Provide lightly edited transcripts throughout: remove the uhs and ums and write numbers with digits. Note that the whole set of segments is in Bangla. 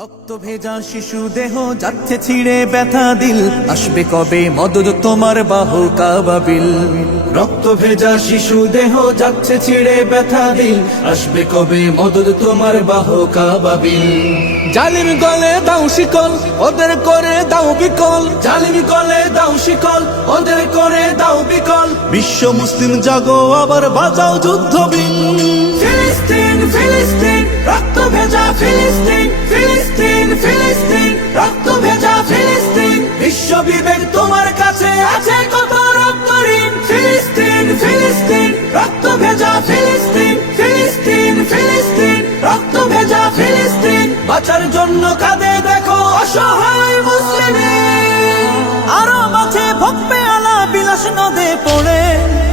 রক্ত ভেজা শিশু দেহ যাচ্ছে ছিঁড়ে ব্যথা দিল, আসবে কবে মদদ তোমার বাহু কাবাবিল। রক্ত ভেজা শিশু দেহ যাচ্ছে ছিঁড়ে ব্যথা দিল, আসবে কবে মদদ তোমার বাহু কাবাবিল। জালিম গলে দাও শিকল, ওদের করে দাও বিকল। জালিম গলে দাও শিকল, ওদের করে দাও বিকল। বিশ্ব মুসলিম জাগো আবার বাজাও যুদ্ধ বিন। ফিলিস্তিন ফিলিস্তিন রক্ত ভেজা ফিলিস্তিন, ফিলিস্তিন ফিলিস্তিন রক্ত ভেজা ফিলিস্তিন। বিশ্ব বিবেক তোমার কাছে আছে কত রক্ত ঋণ। ফিলিস্তিন ফিলিস্তিন রক্ত ভেজা ফিলিস্তিন, ফিলিস্তিন ফিলিস্তিন রক্ত ভেজা ফিলিস্তিন। বাঁচার জন্য কাঁদে দেখো অসহায় মুসলিম। আরো মাঝে ভোগবে আলা বিলাস নদে পড়ে,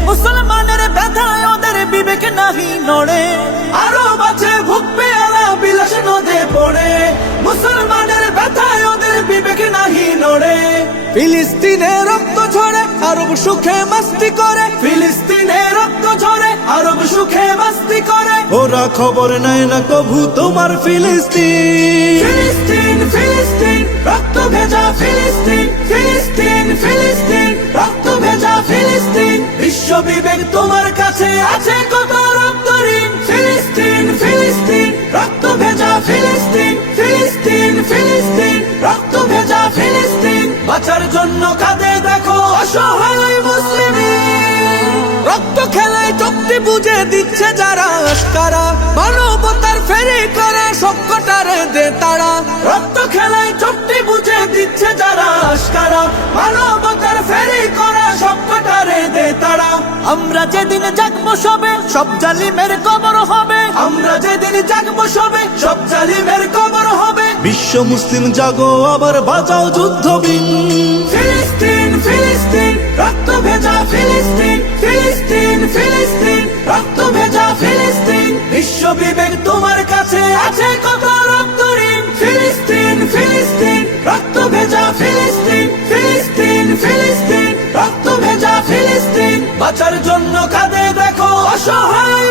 মুসলমানের ব্যথায় ওদের বিবেক নাহি নড়ে। আরো মাঝে ভোগবে আলা বিলাস নদে পড়ে, মুসলমানের ব্যথায় ওদের বিবেক নাহি নড়ে। ফিলিস্তিনে রক্ত ঝরে আরব সুখে মাস্তি করে, ফিলিস্তিনে রক্ত ঝরে আরব সুখে মাস্তি করে। ওরা খবর নেয় না কভু তোমার ফিলিস্তিন। ফিলিস্তিন ফিলিস্তিন রক্ত ভেজা ফিলিস্তিন, ফিলিস্তিন ফিলিস্তিন রক্ত ভেজা ফিলিস্তিন। বিশ্ব বিবেক তোমার কাছে আছে কত রক্ত ঋণ। ফিলিস্তিন ফিলিস্তিন রক্ত ভেজা ফিলিস্তিন, ফিলিস্তিন ফিলিস্তিন রক্ত ভেজা ফিলিস্তিন। বাঁচার জন্য কাঁদে দেখো অসহায় মুসলিম। রক্ত খেলায় চোখটি বুঝে দিচ্ছে যারা আস্কারা, মানবতার ফেরি করে সবকটারে দে তারা। রক্ত খেলায় চোখটি বুঝে দিচ্ছে যারা আস্কারা, মানবতার ফেরি করে সবকটারে দে তারা। আমরা যেদিন জাগবো সবে সব জালিমের কবর হবে, আমরা যেদিন জাগবো সবে সব জালিমের কবর হবে। বিশ্ব মুসলিম জাগো আবার বাজাও যুদ্ধ বিন। ফিলিস্তিন ফিলিস্তিন রক্ত ভেজা ফিলিস্তিন, ফিলিস্তিন ফিলিস্তিন রক্ত ভেজা ফিলিস্তিন। বিশ্ব বিবেক তোমার কাছে আছে কত রক্ত ঋণ। ফিলিস্তিন ফিলিস্তিন রক্ত ভেজা ফিলিস্তিন, ফিলিস্তিন ফিলিস্তিন রক্ত ভেজা ফিলিস্তিন। বাঁচার জন্য কাঁদে দেখো অসহায়